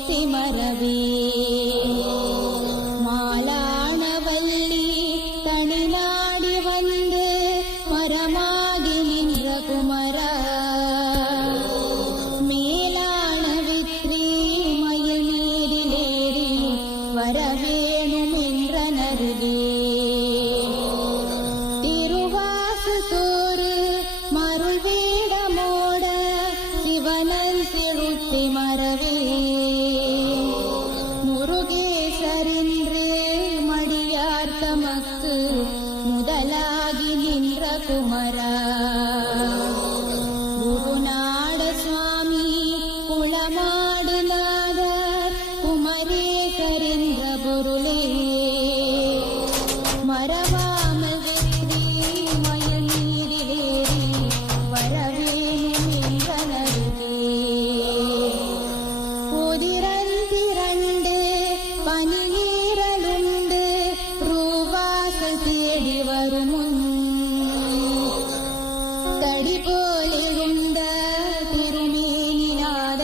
செருத்தி மரவே மாலாணவல்லி தனிநாடி வந்து மரமாகி நின்ற குமரா மேலான வித்ரி மயில் மீதிலேறி வரவேணும் என்ற நருகே திருவாசு தோறு மருள் வேடமோட சிவனன் செருத்தி மரவே முருகேசரின்று மடியார் தமக்கு முதலாகி நின்ற குமரா குருநாட சுவாமி குளமாடு நாதர் குமரேசரின்ற பொருளே மறவாமல் வெற்றி மயில் மீதிலேறி வரவேணும் என்ற நருகே உதிரந்திரண்டு பனியீரலுண்டு ரூவாசல் தேடி வருமுன் தடி போலிருந்த திருமேனிநாத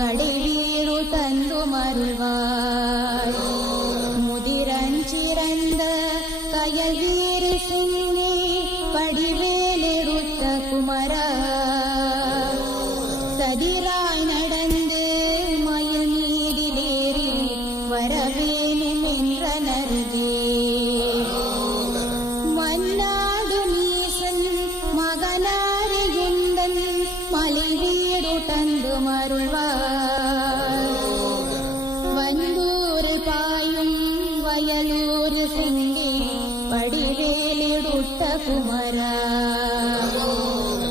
கடைவீரு தந்து மருள்வாய் முதிரஞ்சிறந்த கயல் வீறு சின்னி படிவேலிருத்த குமரா சதிராய் நடந்து மயில் மீதிலேறி வரவேணும் என்ற நருகே மன்னாடு நீசன் மகனாரியுந்தன் மலை வீடு தந்து மருள்வார் வந்தூர் பாயும் வயலூர் செங்கி படிவேலிடுத்த குமரா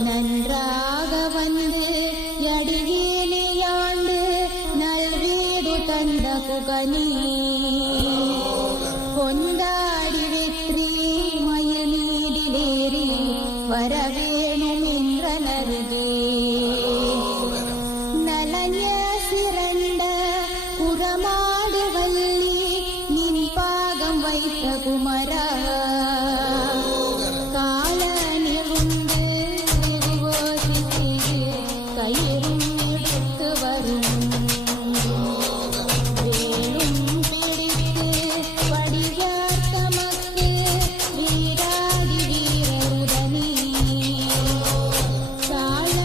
நன்றாக வந்து யடிவேலியாண்டு நல்வீடு தந்த குகனி கொண்டாடி வெற்றி மயில் மீதிலேறி வரவேணும் என்ற நருகே நலஞ சிறந்த குரமாடு வள்ளி நின் பாகம் வைத்த குமரா கால நிறுந்து திருவோசி செய்து கயிறும் எடுத்து வரும் வேலும் பிடித்து படியார் தமக்கு வீராதி வீரருடனே கால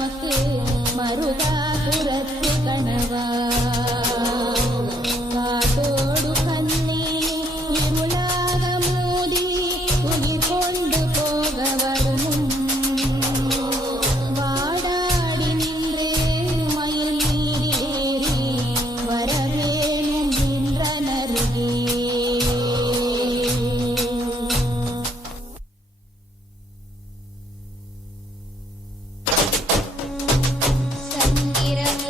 நமக்கு மருதாபுரத்து கணவா காட்டோடு கண்ணே இருளாக மூடி உயிர் கொண்டு போக வரும் வாடாடி நின்று மயில் மீறேறி வரவேணும் நின்றனருகே சந்திரமே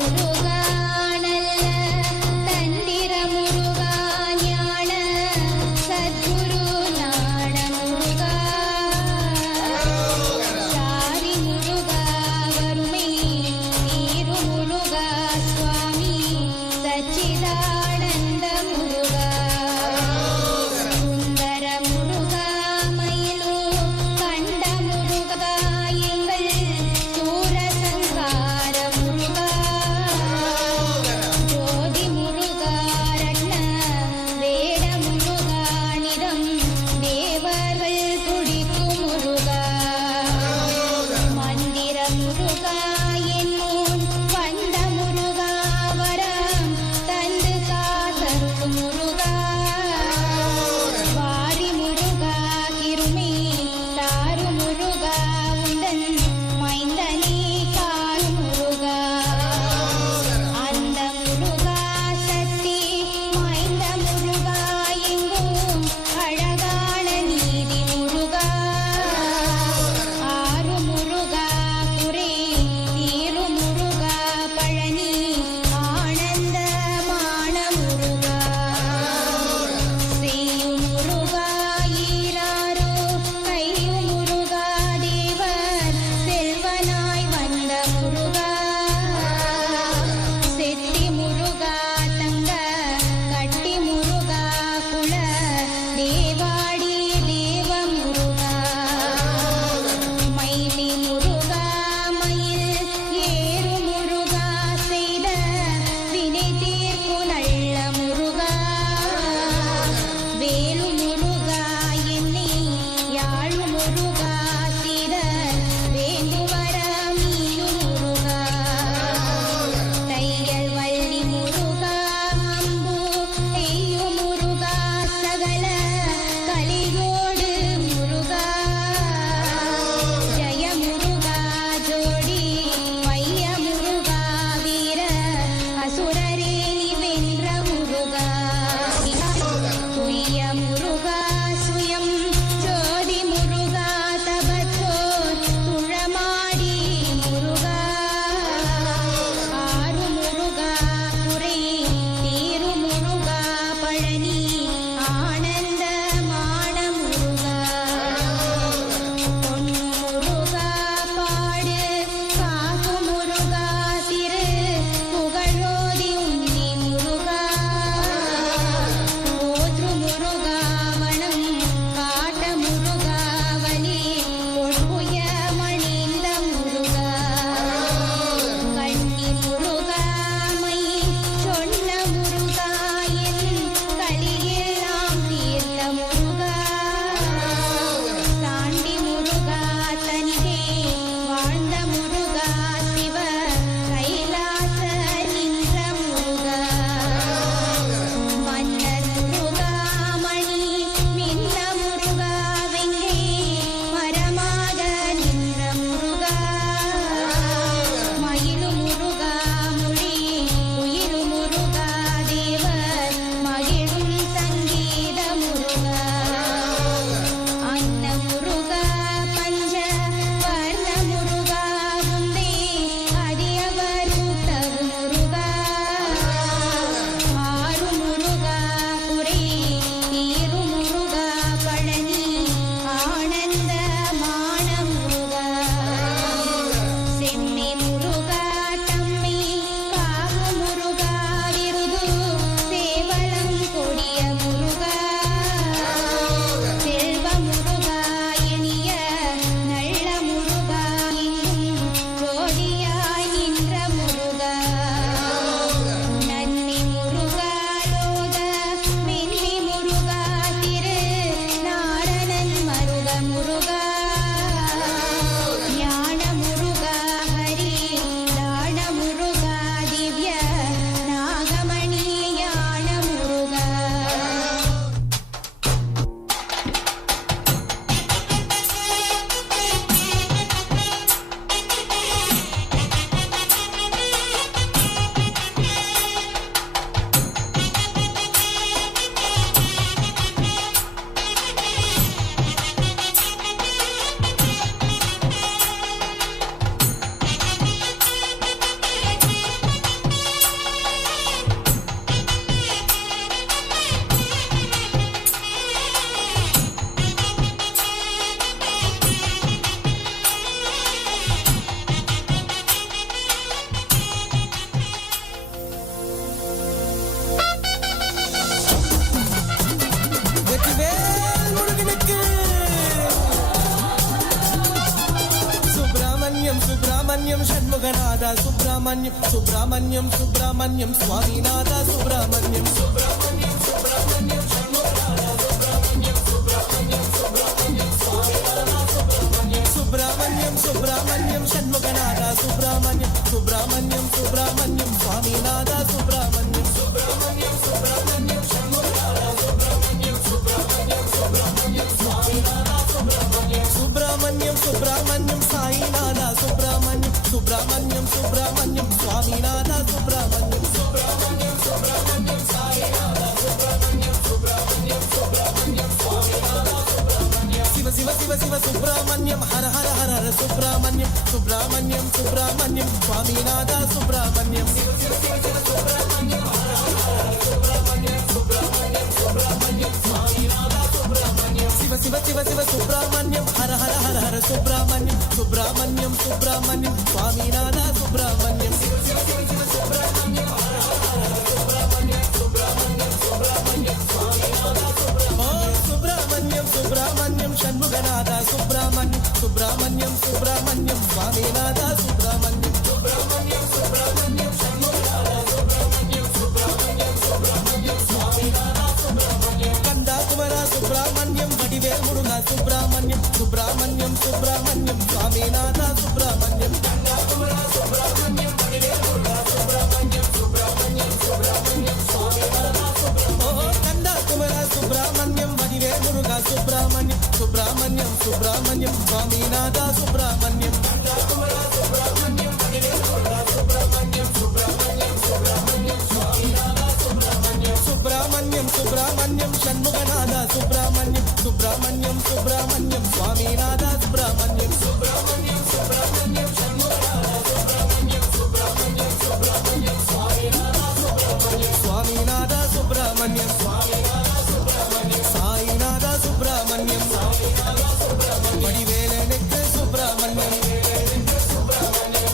ஷண்முகநாதா சுப்பிரமணியம் சுப்பிரமணியம் சுப்பிரமணியம் சுவாமிநாதா சுப்பிரமணியம் சுப்பிரமணியம் சுப்பிரமணியம் ஷண்முகநாதா சுப்பிரமணியம் சுப்பிரமணியம் சுப்பிரமணியம் சுவாமிநாதா சுப்பிரமணியம் சுப்பிரமணியம் சுப்பிரமணியம் ஷண்முகநாதா சுப்பிரமணியம் சுப்பிரமணியம் சுப்பிரமணியம் சுவாமிநாதா சுப்பிரமணியம் சுப்பிரமணியம் சுப்பிரமணியம் ஷண்முகநாதா சுப்பிரமணியம் சுப்பிரமணியம் சுப்பிரமணியம் சுவாமிநாதா சுப்பிரமணியம் சுப்பிரமணியம் சுப்பிரமணியம் சாயிநாதா சுப்பிரமணியம் சுப்பிரமணியம் சுப்பிரமணியம் சுவாமிநாதா சுப்பிரமணியம் சுப்பிரமணியம் சுப்பிரமணியம் சாயிநாதா சுப்பிரமணியம் சுப்பிரமணியம் சுப்பிரமணியம் சுவாமிநாதா சுப்பிரமணியம் சிவ சிவ சிவ சிவ சுப்பிரமணியம் ஹர ஹர ஹர ஹர சுப்பிரமணியம் சுப்பிரமணியம் சுப்பிரமணியம் சுவாமிநாதா சுப்பிரமணியம் சிவ சிவ சிவ சிவ சுப்பிரமணியம் ஹர ஹர ஹர சுப்பிரமணியம் சுப்பிரமணியம் சுப்பிரமணியம் சுவாமிநாதா சுப்பிரமணியம் சிவ சிவ சிவ சிவ சுப்பிரமணியம் ஹர ஹர ஹர ஹர சுப்பிரமணியம் சுப்பிரமணியம் சுப்பிரமணியம் சுவாமிநாதா சுப்பிரமணியம் சிவ சிவ சிவ சிவ சுப்பிரமணியம் ஹர ஹர ஹர சுப்பிரமணியம் சுப்பிரமணியம் சுப்பிரமணியம் சுவாமிநாதா சுப்பிரமணியம் சுப்பிரமணியம் சுப்பிரமணியம் ஷண்முகநாதா சுப்பிரமணியம் சுப்பிரமணியம் சுப்பிரமணியம் சுவாமிநாதா சுப்பிரமணியம் சுப்பிரமணியம் சுப்பிரமணியம் ஷண்முகநாதா சுப்பிரமணியம் சுப்பிரமணியம் சுப்பிரமணியம் சுவாமிநாதா சுப்பிரமணியம் கந்தாகுமரா சுப்பிரமணியம் வடிவேல் முருகா சுப்பிரமணியம் சுப்பிரமணியம் சுப்பிரமணியம் சுவாமிநாதா சுப்பிரமணியம் கந்தாகுமரா சுப்பிரமணியம் வடிவேல் முருகா சுப்பிரமணியம் சுப்பிரமணியம் சுப்பிரமணியம் சுவாமிநாதா சுப்பிரமணியம் கந்தாகுமரா சுப்பிரமணியம் வடிவேல் முருகா சுப்பிரமணியம் சுப்பிரமணியம் சுப்பிரமணியம் சுவாமிநாதா சுப்பிரமணியம் கந்தாகுமரா சுப்பிரமணியம் வடிவேல் முருகா சுப்பிரமணியம் சுப்பிரமணியம் சுப்பிரமணியம் சுவாமிநாதா சுப்பிரமணியம் சுப்பிரமணியம் சுப்பிரமணியம் ஷண்முகநாதா சுப்பிரமணியம் சுப்பிரமணியம் சுப்பிரமணியம் சுவாமிநாதா சுப்பிரமணியம் சுப்பிரமணியம் சுப்பிரமணியம் ஷண்முகநாதா சுப்பிரமணியம் சுப்பிரமணியம் சுப்பிரமணியம் சுவாமிநாதா சுப்பிரமணியம் சுவாமிநாதா சுப்பிரமணியம் சுவாமிநாதா சுப்பிரமணியம் சாயிநாதா சுப்பிரமணியம் சாயிநாதா சுப்பிரமணியம் வடிவேலனுக்கு சுப்பிரமணியம்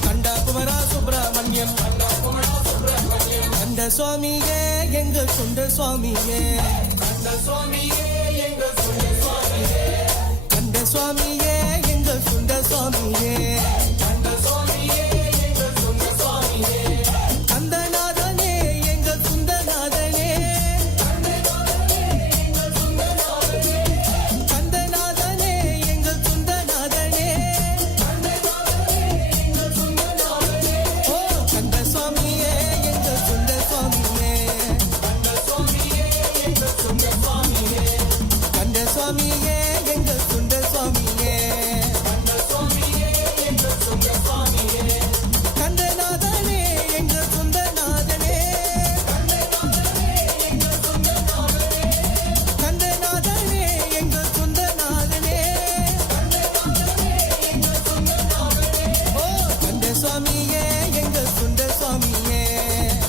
கண்டாகுமரா சுப்பிரமணியம் கண்ட சுவாமியே எங்கள் சுண்ட சுவாமியே கண்ட சுவாமியே எங்கள் சுண்ட சுவாமியே கண்ட சுவாமியே எங்கள் சுண்ட சுவாமியே கண்ட சுவாமியே எங்கள் சுண்ட சுவாமியே கந்தநாதனே எங்கள் சுந்தநாதனே கந்தநாதனே எங்கள் சுந்தநாதனே ஓ கந்த சுவாமியே எங்கள் சுண்ட சுவாமியே கந்த சுவாமியே எங்கள் சுண்ட சுவாமியே கந்த சுவாமியே எங்கள் சுண்ட சுவாமியே கந்த சுவாமியே எங்கள் சுண்ட சுவாமியே கந்தநாதனே எங்கள் சுந்தநாதனே கந்தநாதனே எங்கள் சுந்தநாதனே ஓ கந்த சுவாமியே எங்கள் சுண்ட சுவாமியே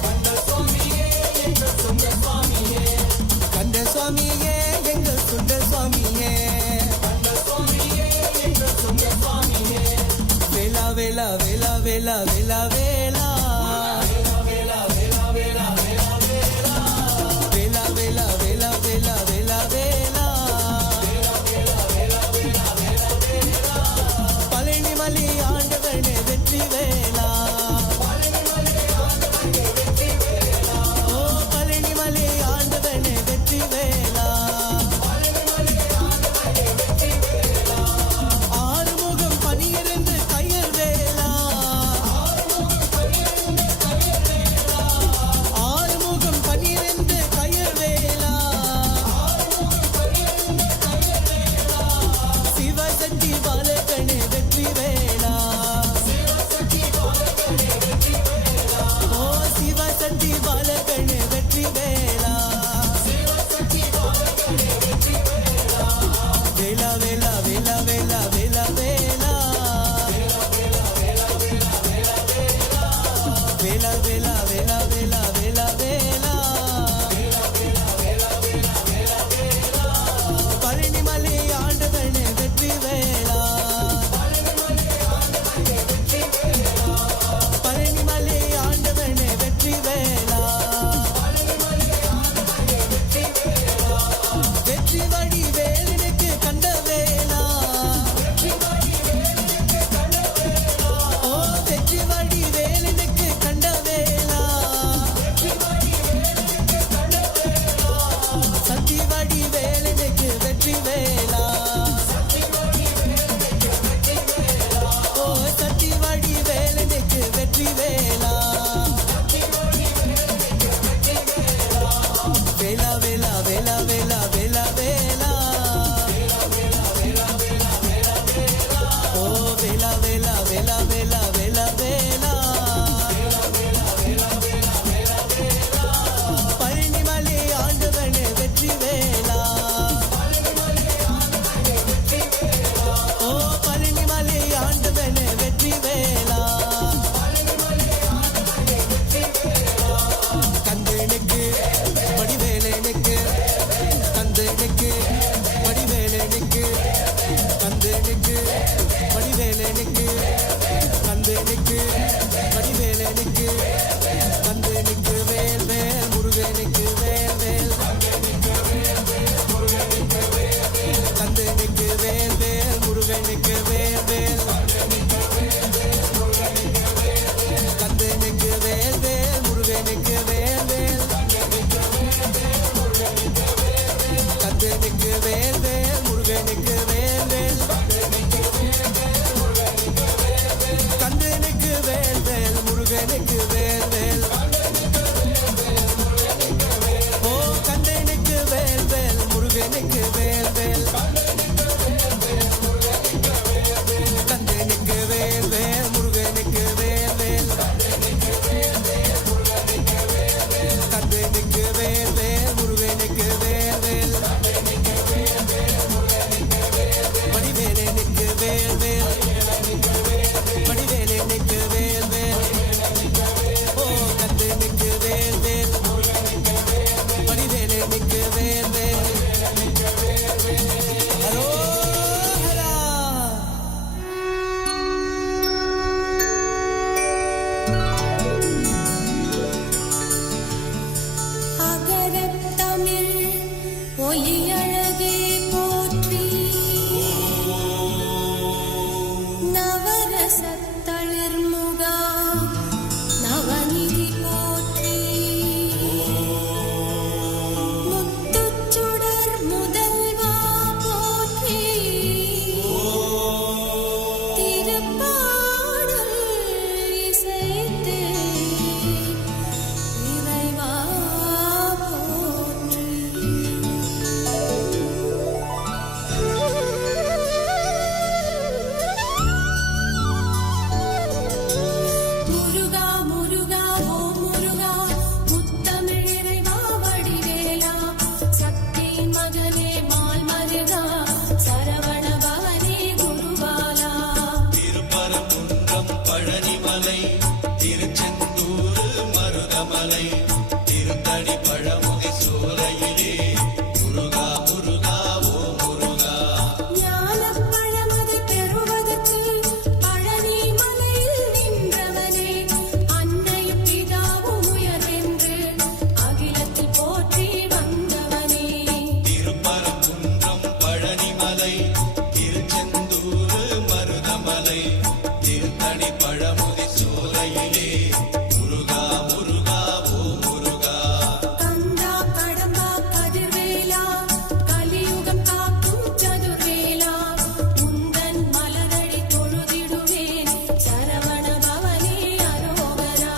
கந்த சுவாமியே எங்கள் சுண்ட சுவாமியே கந்த சுவாமியே எங்கள் சுண்ட சுவாமியே கந்த சுவாமியே எங்கள் சுண்ட சுவாமியே வேலா வேலா வேலா வேலா வேலா வேலா வேலா வேலா வேலா வேலா வேலா வேலா வேலா வேலா வேலா வேலா பழனிமலை ஆண்டவனே வெற்றி வேலா ஓ பழனிமலை ஆண்டவனே வெற்றி வேலா ஆறுமுகம் 12 கையர் வேலா ஆறுமுகம் 12 கையர் வேலா சிவசக்தி பாலகனே வெற்றி வேலா ஓ சிவசக்தி பாலகனே வெற்றி வேலா வேலா வேலா வேலா வேலா வேலா வேலா வேலா வேலா வேலா வேலா வேலா வேலா பழனிமலை ஆண்டவனே வெற்றி வேலா பழனிமலை ஆண்டவனே வெற்றி வேலா வெற்றி வடி வேலனுக்கு கண்ட வேலா ஓ வெற்றி வடி முருகனுக்கு வேல் வேல். ஓ கந்தனுக்கு வேல் வேல் முருகனுக்கு வேல் வேல். கந்தனுக்கு வேல் வேல் முருகனுக்கு வேல் வேல். கந்தனுக்கு வேல் வேல் முருகனுக்கு வேல் வேல். வடிவேலனுக்கு வேல் வேல். வடிவேலனுக்கு வேல் வேல். ஓ கந்தனுக்கு வேல் வேல். வடிவேலனுக்கு வேல் வேல். ஹலோ ஹலா. அகரத்தமிழ் ஒலியழகே போற்றி நவரசத்தளிர்முகா நவநிதி போற்றி முத்துச்சுடர் முதல்வா போற்றி திருப்பாடல் இசைத்து இறைவா போற்றி முருகா முருகா ஓ முருகா முத்தமிழ் இறைவா வடிவேலா சக்தியின் மகனே மால் மருகா சரவண பவனே குருபாலா திருப்பரங்குன்றம் பழனிமலை திருச்செந்தூர் மருதமலை திருத்தணி பழமுதி சோலையிலே முருகா முருகா ஓ முருகா. ஞானப் பழமதை பெறுவதற்கு பழனி மலையில் நின்றவனே அன்னையும் பிதாவும் உயர்வென்று அகிலத்தில் போற்றி வந்தவனே திருப்பரங்குன்றம் பழனிமலை திருச்செந்தூர் மருதமலை திருத்தணி பழமுதி சோலையிலே முருகா முருகா ஓ முருகா. கந்தா கடம்பா கதிர்வேலா கலியுகம் காக்கும் சதுர்வேலா உந்தன் மலரடி தொழுதிடுவேன் சரவண பவனே அரோகரா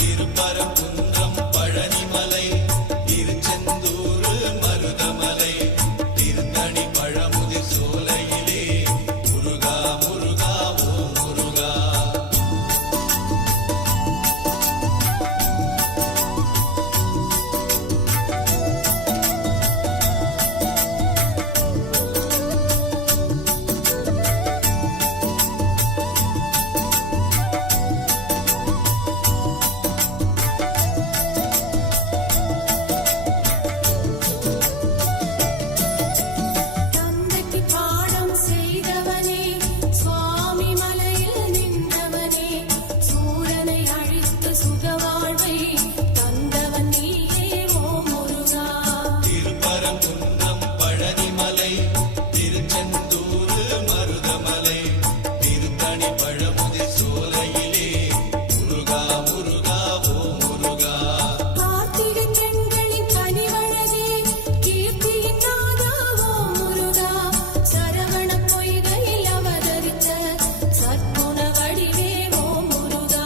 திருப்பரங்குன்றம் பழனிமலை திருச்செந்தூர் மருதமலை திருத்தணி பழமுதி சோலையிலே முருகா முருகா ஓ முருகா. தந்தைக்கு பாடம் செய்தவனே சுவாமி மலையில் நின்றவனே சூரனை அழித்து சுகவாழ்வை தந்தவன் நீயே ஓ முருகா திருப்பரங்குன்றம் பழனிமலை திருச்செந்தூர் மருதமலை திருத்தணி பழமுதி சோலையிலே முருகா முருகா ஓ முருகா. கார்த்திகை பெண்களின் கனிவழகே கீர்த்தியின் நாதா ஓ முருகா சரவண பொய்கையில் அவதரித்த சற்குண வடிவே ஓ முருகா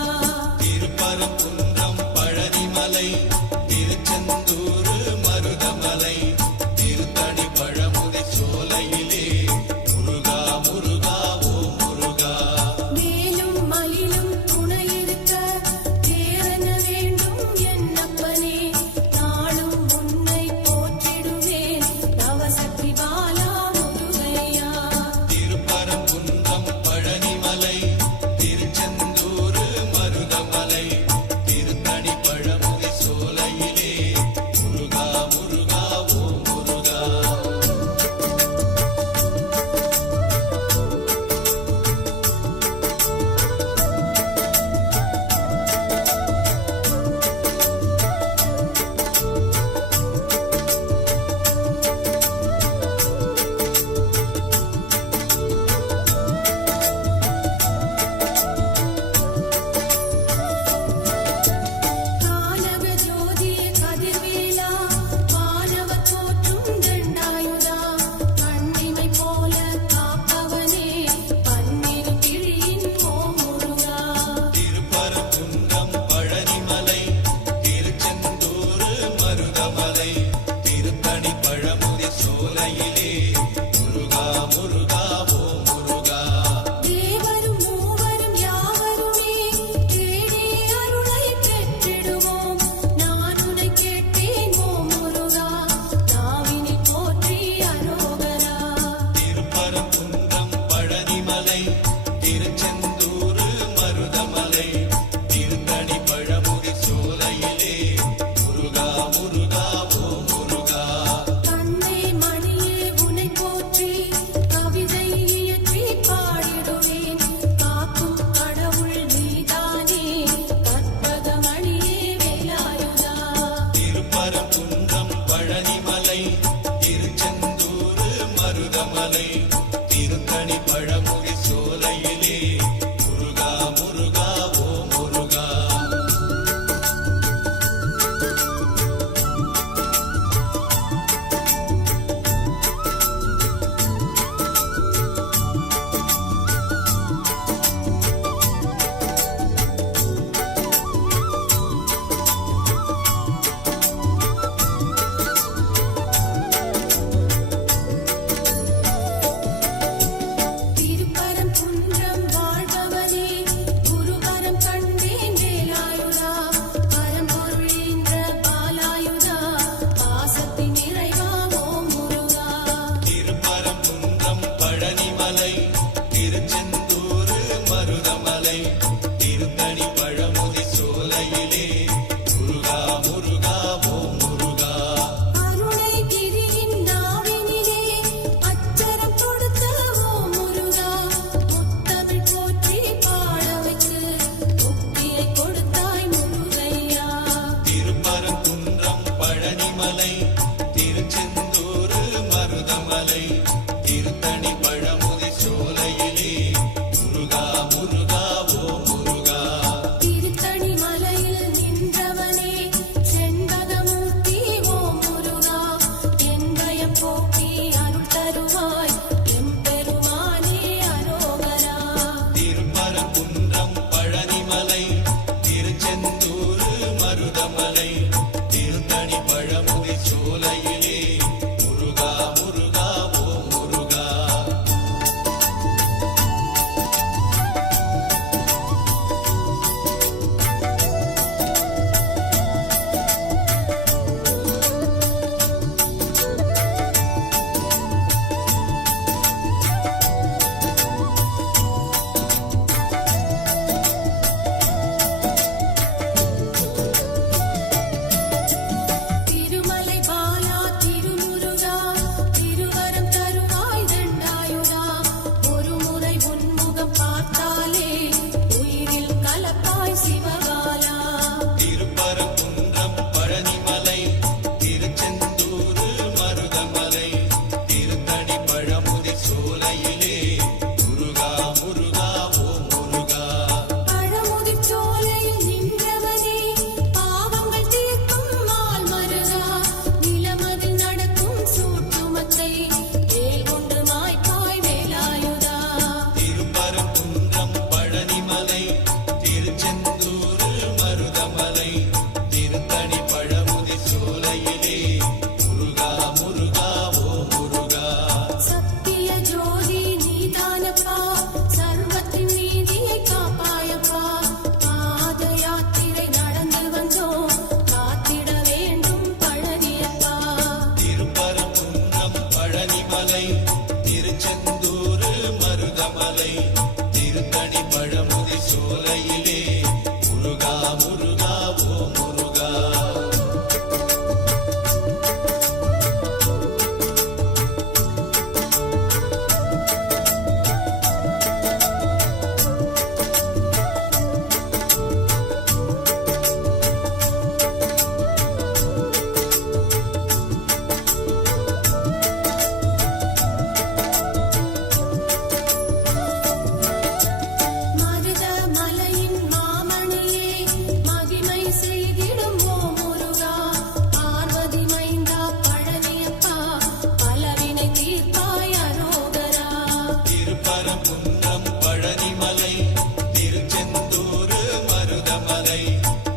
திருப்பரங்குன்றம் பழனிமலை திருச்செந்தூர் மருதமலை திருத்தணி பழமுதி சோலையிலே முருகா முருகா ஓ முருகா. மேலும் மலிலும் துணையிருக்க தேவன வேண்டும் என்னப்பனே நாளும் உன்னை போற்றிடுவேன் நவசக்தி பாலா முருகையா திருப்பரங்குன்றம் பழனிமலை திருச்செந்தூர் மருதமலை திருத்தணி பழமுதி சோலை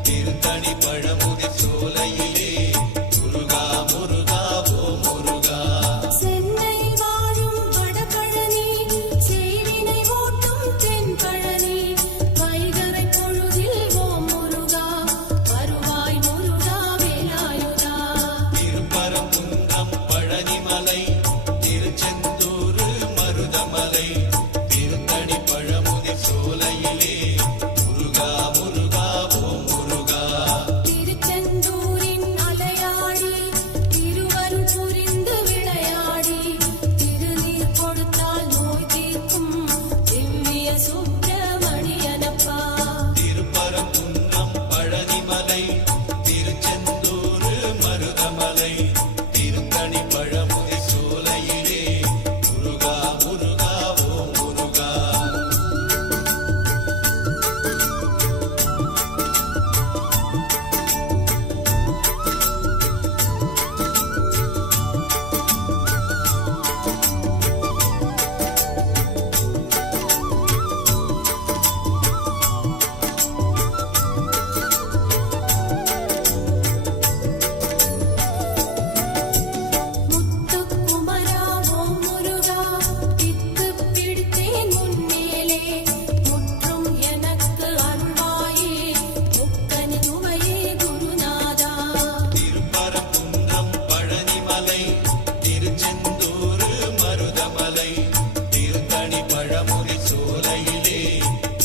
திருத்தணி பழமுதி சோலையிலே முருகா முருகா ஓ முருகா. சென்னையில் வாழும் வடபழனி சேரினை ஓட்டும் தென்பழனி வைகறை பொழுதில் ஓம் முருகா வருவாய் முருகா வேலாயுதா. திருப்பரங்குன்றம் பழனிமலை திருச்செந்தூர் மருதமலை திருத்தணி பழமுதி சோலையிலே முருகா முருகா ஓ முருகா. திருச்செந்தூரின் அலையாடி திருவருள் புரிந்து விளையாடி திருநீர் கொடுத்தால் நோய் தீர்க்கும் திவ்ய சுப்பிரமணியனப்பா. திருப்பரங்குன்றம் பழனிமலை திருச்செந்தூர் மருதமலை திருத்தணி பழமுதி சோலையிலே முருகா முருகா ஓ முருகா. முத்துக்குமரா ஓம் முருகா பித்து பிடித்தேன் முன்னேலே முற்றும் எனக்கு அருள்வாயே முக்கனி துவையே குருநாதா. திருப்பரங்குன்றம் பழனிமலை திருச்செந்தூர் மருதமலை திருத்தணி பழமுதி சோலையிலே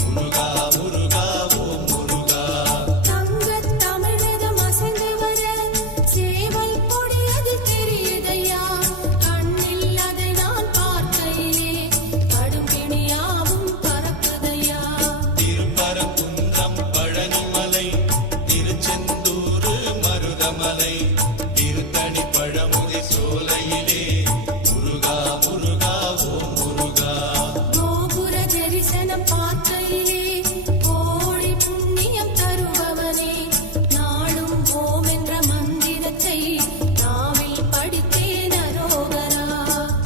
முருகா முருகா ஓ முருகா. தங்கத் தமிழகம் அசைந்து வர சேவல் கொடியது தெரியுதையா கண்ணில் அதை நான் பார்க்கையிலே கடும்பிணியாவும் பறக்குதையா. திருப்பரங்குன்றம் பழனிமலை திருச்செந்தூர் மருதமலை திருத்தணி பழமுதி சோலையிலே முருகா முருகா ஓ முருகா. கோபுர தரிசனம் பார்க்கையிலே கோடி புண்ணியம் தருபவனே நாளும் ஓம் என்ற மந்திரத்தை நாவில் படித்தேன் அரோகரா.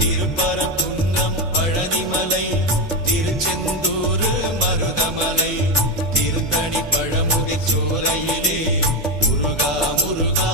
திருப்பரங்குன்றம் பழனிமலை திருச்செந்தூர் மருதமலை திருத்தணி பழமுதி சோலையிலே முருகா முருகா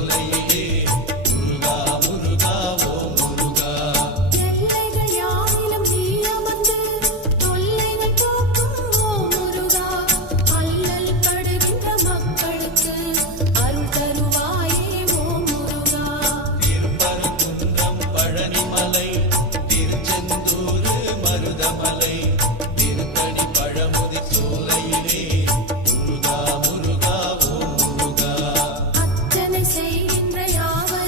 சோலையிலே முருகா முருகா ஓம் முருகா எல்லைகள் யாவிலும் நீ அமர்ந்து தொல்லைகள் போக்கும் ஓ முருகா அல்லல் படுகின்ற மக்களுக்கு அருள் தருவாயே ஓ முருகா திருப்பரங்குன்றம் பழனிமலை திருச்செந்தூர் மருதமலை திருத்தணி பழமுதி சோலையிலே முருகா முருகா ஓம் முருகா அர்ச்சனை செய்கின்ற யாவரும்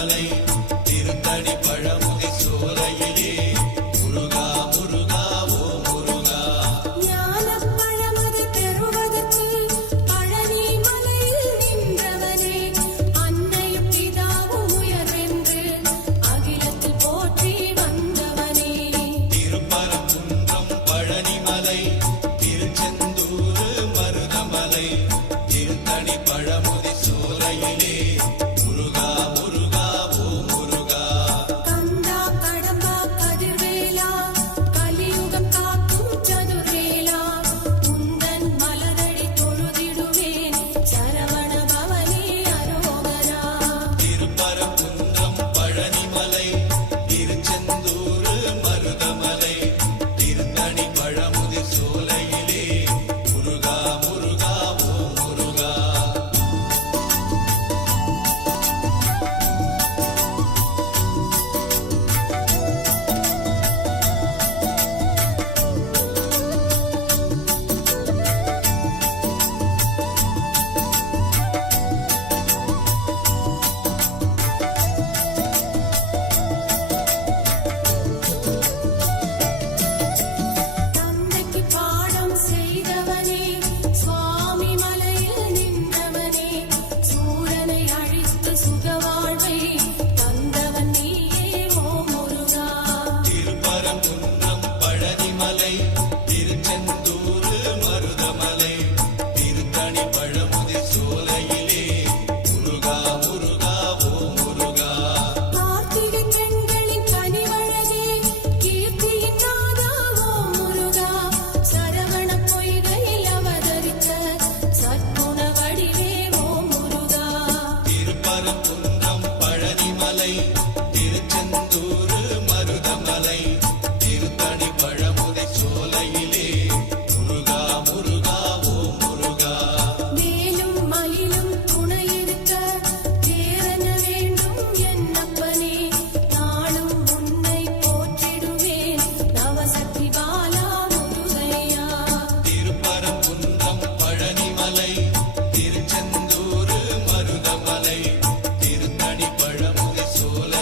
மருதமலை திருத்தணி பழமுதி சோலையிலே முருகா முருகா ஓ முருகா ஞானப் பழமது பெறுவதற்கு பழனி மலையில் நின்றவனே அன்னையும் பிதாவும் உயர்வென்று அகிலத்தில் போற்றி வந்தவனே திருப்பரங்குன்றம் பழனிமலை திருச்செந்தூர் மருதமலை திருத்தணி பழமுதி சோலையிலே முருகா முருகா ஓ முருகா கந்தா கடம்பா கதிர்வேலா கலியுகம் காக்கும் சதுர்வேலா உந்தன் மலரடி தொழுதிடுவேன் சரவண பவனே அரோகரா திருப்பரங்குன்றம் பழனிமலை திருச்செந்தூர் மருதமலை திருத்தணி பழமுதி சோலையிலே முருகா முருகா ஓ முருகா தந்தைக்கு பாடம் செய்தவனே சுவாமி மலையில் நின்றவனே சூரனை அழித்து சுகவாழ்வை தந்தவன் நீயே ஓ முருகா திருப்பரங்குன்றம் பழனிமலை திருச்செந்தூர் மருதமலை திருத்தணி பழமுதி சோலையிலே முருகா முருகா ஓ முருகா கார்த்திகை பெண்களின் கனிவழகே கீர்த்தியின் நாதா ஓ முருகா சரவண பொய்கையில் அவதரித்த சற்குண வடிவே ஓ முருகா திருப்பரங்குன்றம் பழனிமலை திருச்செந்தூர் மருதமலை திருத்தணி பழமுதி சோலையிலே முருகா முருகா ஓ முருகா மேலும் மயிலும் துணையிருக்க தேரன வேண்டும் என்னப்பனே நாளும் உன்னை போற்றிடுவேன் நவசக்தி பாலா முருகையா திருப்பரங்குன்றம் பழனிமலை திருச்செந்தூர் மருதமலை திருத்தணி பழமுதி சோலை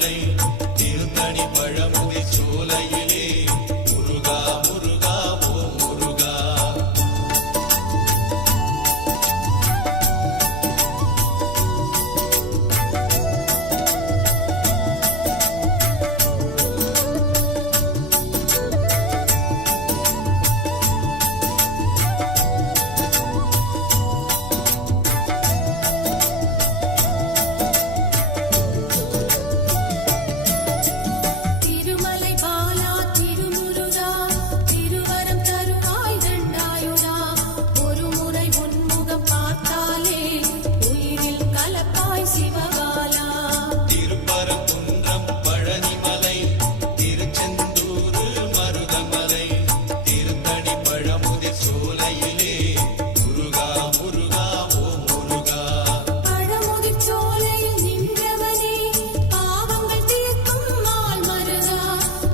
மருதமலை திருத்தணி பழமுதி சோலையிலே முருகா முருகா ஓ முருகா. திருமலை பாலா திருமுருகா திருவரம் தருவாய் தண்டாயுடா ஒரு முறை உன்முகம் பார்த்தாலே உயிரில் கலப்பாய் சிவகாலா. திருப்பரங்குன்றம் பழனிமலை திருச்செந்தூர் மருதமலை திருத்தணி பழமுதி சோலையிலே முருகா முருகா ஓ முருகா. பழமுதிர் சோலையில் நின்றவனே பாவங்கள் தீர்க்கும் நாள் மருகா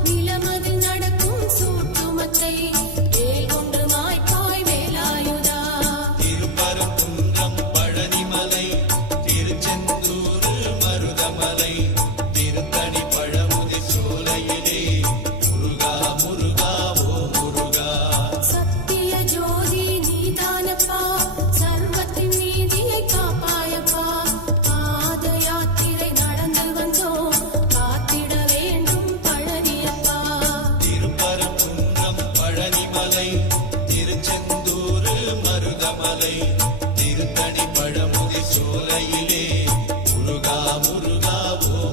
நிலமதில் நடக்கும் சூட்டுமத்தை வேல் கொண்டு மாய்ப்பாய் வேலாயுதா. திருப்பரங்குன்றம் பழனிமலை திருச்செந்தூர் மருதமலை திருத்தணி பழமுதி சோலையிலே முருகா முருகா ஓ முருகா. சத்திய ஜோதி நீதானப்பா சர்வத்தின் நீதியை காப்பாயப்பா பாத யாத்திரை நடந்து வந்தோம் காத்திட வேண்டும் பழனியப்பா. திருப்பரங்குன்றம் பழனிமலை திருச்செந்தூர் மருதமலை திருத்தணி பழமுதி சோலையிலே முருகா முருகா ஓ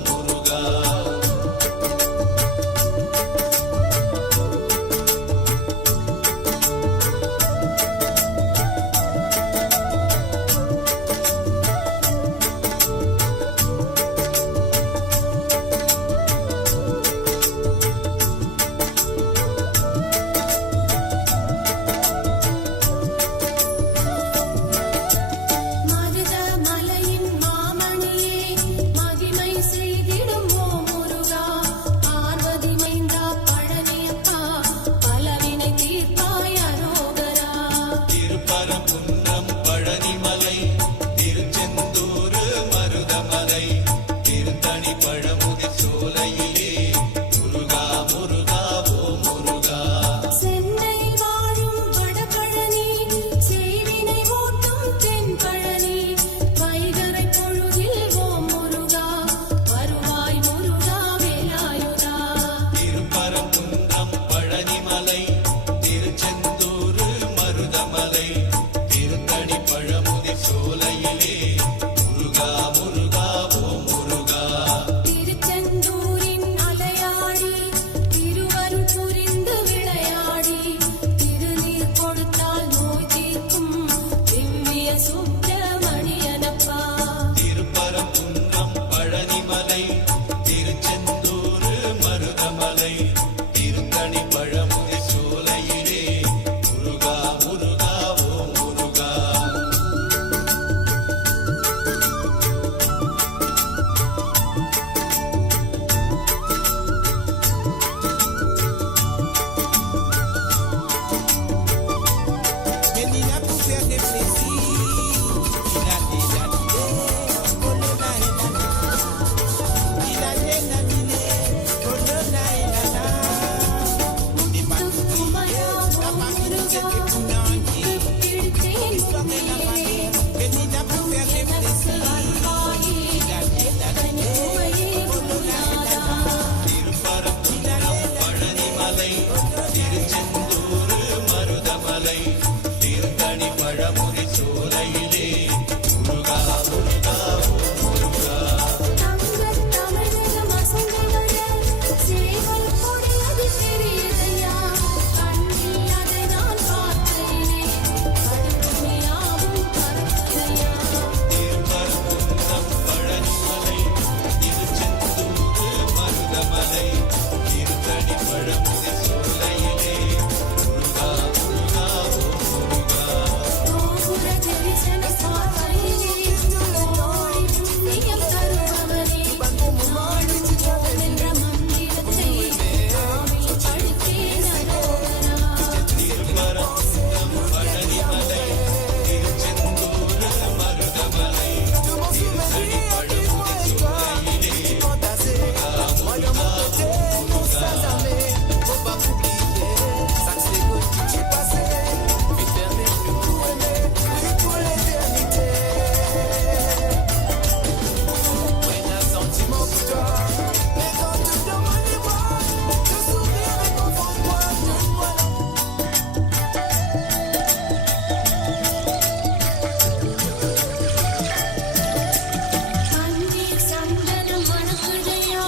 பன்னீர் சந்தனம் மணக்குதையா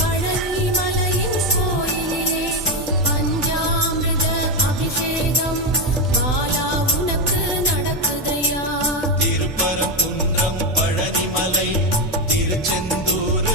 பழனி மலையின் கோயிலே பஞ்சாமிர்த அபிஷேகம் பாலா உனக்கு நடக்குதையா திருப்பரங்குன்றம் பழனிமலை திருச்செந்தூர்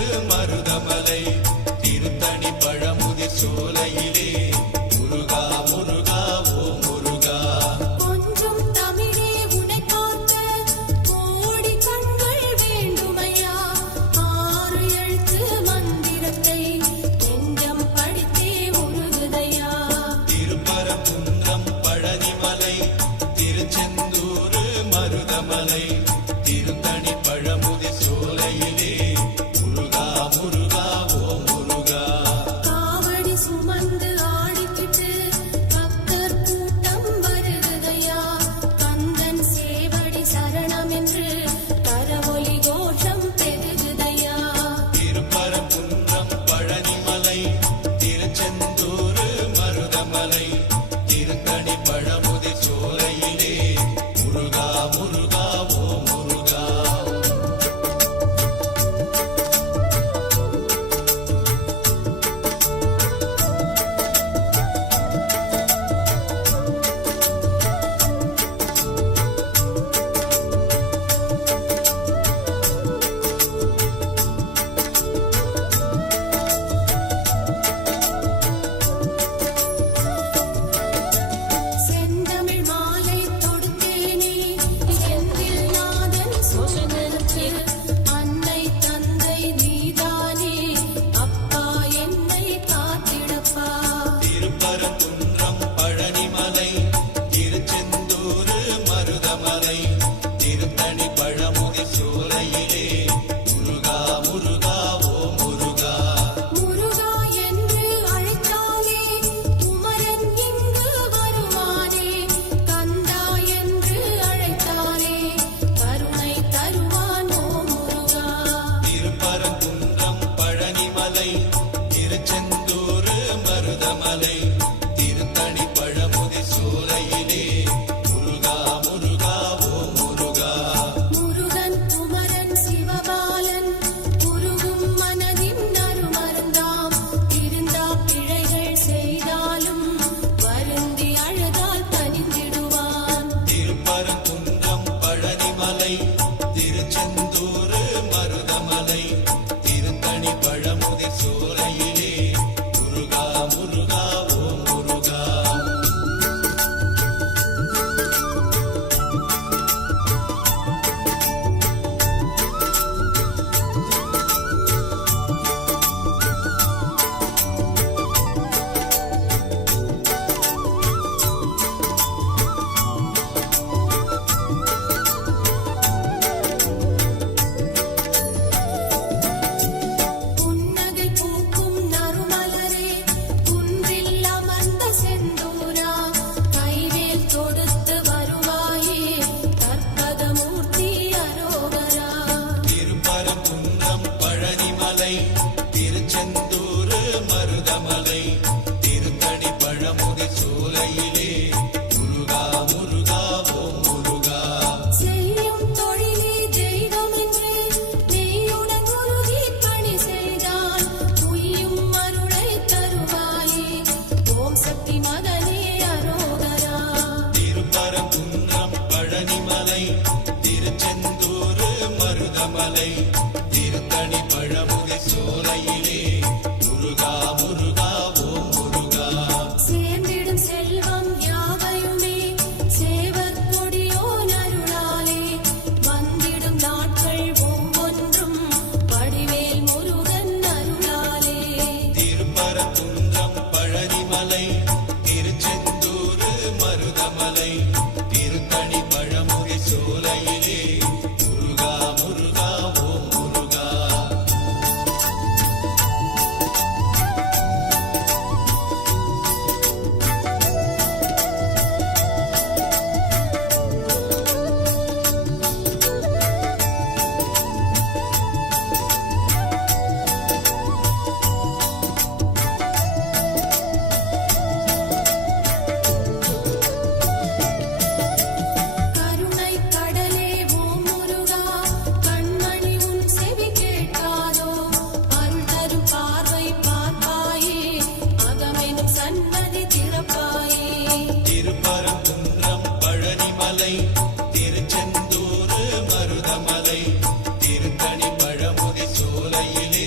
சோலையிலே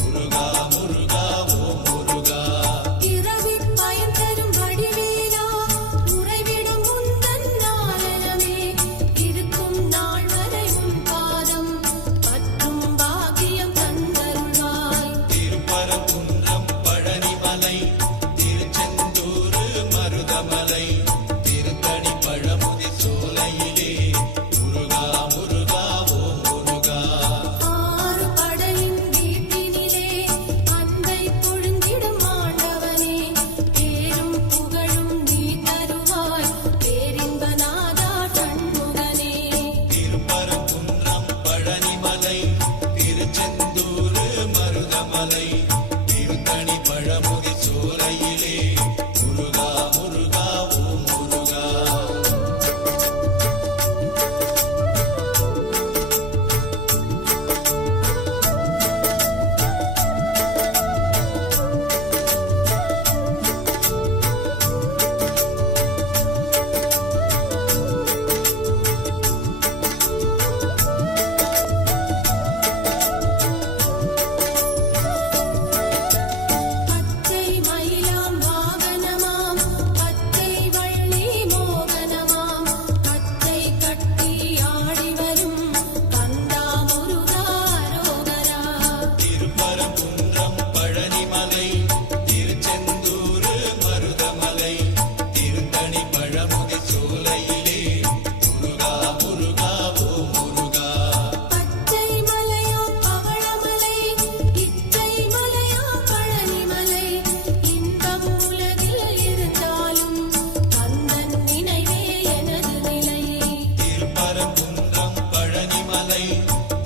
முருகா முருகா ஓம் முருகா இரவிற் பயன் தரும் வடிவேலா உறைவிடும் உந்தன் நாரணமே இருக்கும் நாள் வரை உன் பாதம் பற்றும் பாக்கியம் தந்தருள்வாய் திருப்பரங்குன்றம் பழனிமலை திருச்செந்தூர் மருதமலை திருத்தணி பழமுதி சோலையிலே முருகா முருகா ஓம் முருகா ஆறு படையின் வீட்டினிலே அன்பை பொழிந்திடும் ஆண்டவனே பேரும் புகழும் நீ தருவாய் பேரின்பநாதா சண்முகனே திருப்பரங்குன்றம் பழனிமலை திருச்செந்தூர் மருதமலை திருத்தணி பழமுதி சோலையிலே முருகா முருகா ஓம் முருகா பச்சை மயிலாம் வாகனமாம் பச்சை வள்ளி மோகனமாம் பச்சை கட்டி ஆடி வரும் கந்தா முருகா அரோகரா திருப்பரங்குன்றம் பழனிமலை திருச்செந்தூர் மருதமலை திருத்தணி பழமுதி சோலையிலே முருகா முருகா ஓம் முருகா பச்சை மலையா பவளமலை இச்சை மலையா பழனிமலை இன்பம் உலகில் இருந்தாலும் கந்தன் நினைவே எனது நிலை திருப்பரங்குன்றம் பழனிமலை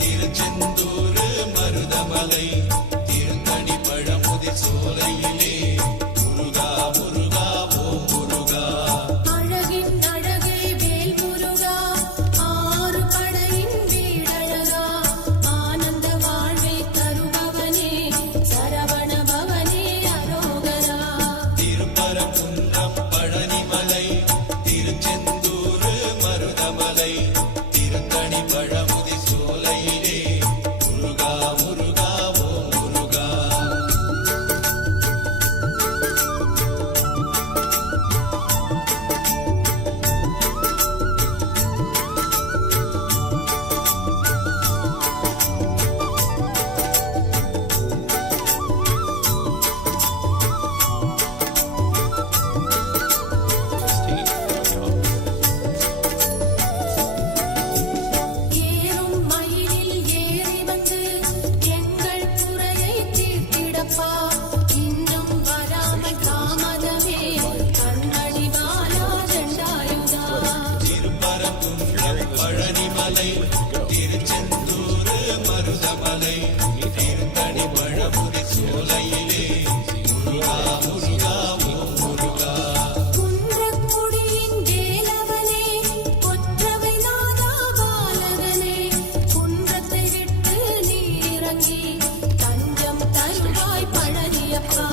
திருச்செந்தூர் மருதமலை திருத்தணி பழமுதி சோலையிலே முருகா முருகா ஓம் முருகா அழகின் அழகே வேல் முருகா ஆறு படையின் வீடழகா ஆனந்த வாழ்வை தருபவனே சரவண பவனே அரோகரா திருப்பரங்குன்றம் பழனிமலை திருச்செந்தூர் மருதமலை திருத்தணி பழமுதி சோலையிலே முருகா முருகா ஓம் முருகா ஏறும் மயிலில் ஏறி வந்து எங்கள் குறையை தீர்த்திடப்பா இன்னும் வராமல் தாமதமே கண்மணி பாலா தண்டாயுதா திருப்பரங்குன்றம் பழனிமலை திருச்செந்தூர் மருதமலை திருத்தணி பழமுதி சோலையிலே முருகா முருகா ஓம் முருகா குன்றக்குடியின் வேலவனே கொற்றவை நாதா பாலகனே குன்றத்தை விட்டு நீ இறங்கி தஞ்சம் தருவாய் பழனியப்பா